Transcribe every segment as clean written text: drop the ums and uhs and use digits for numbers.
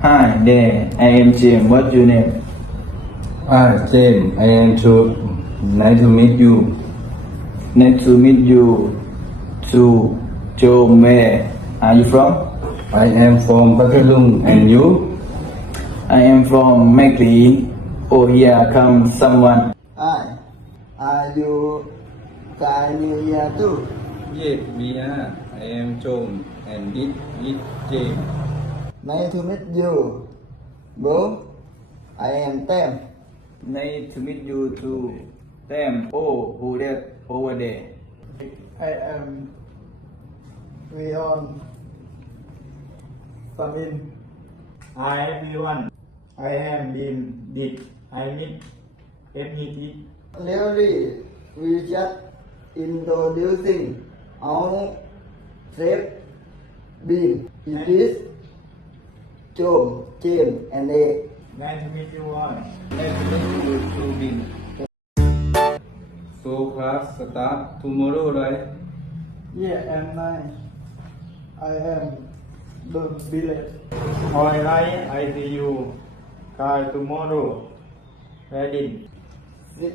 Hi there, I am James. What's your name? Hi, James. I am Chu. Nice to meet you. Nice to meet you too. Joe, where are you from? I am from Pathalung, and you? I am from Mekli. Oh, here comes someone. Hi, are you Chinese too? Yes, we are. I am Chom, and this is James. Nice to meet you, bro. I am Tem. Nice to meet you too. Them. Oh, who that over there? I am Leon Samin. Hi everyone, I am Bin Dick. I meet MET. Really, we just introducing our chef Bin. It is Chom, James, and A. Nice to meet you all. Nice to meet you too, Bin. So class start tomorrow, right? Yeah, and I am the village. Alright, I see you guys tomorrow. Ready? See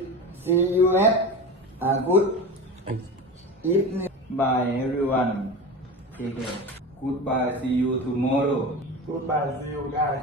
you at a good evening. Bye, everyone. Take care. Goodbye. See you tomorrow. Goodbye, see you guys.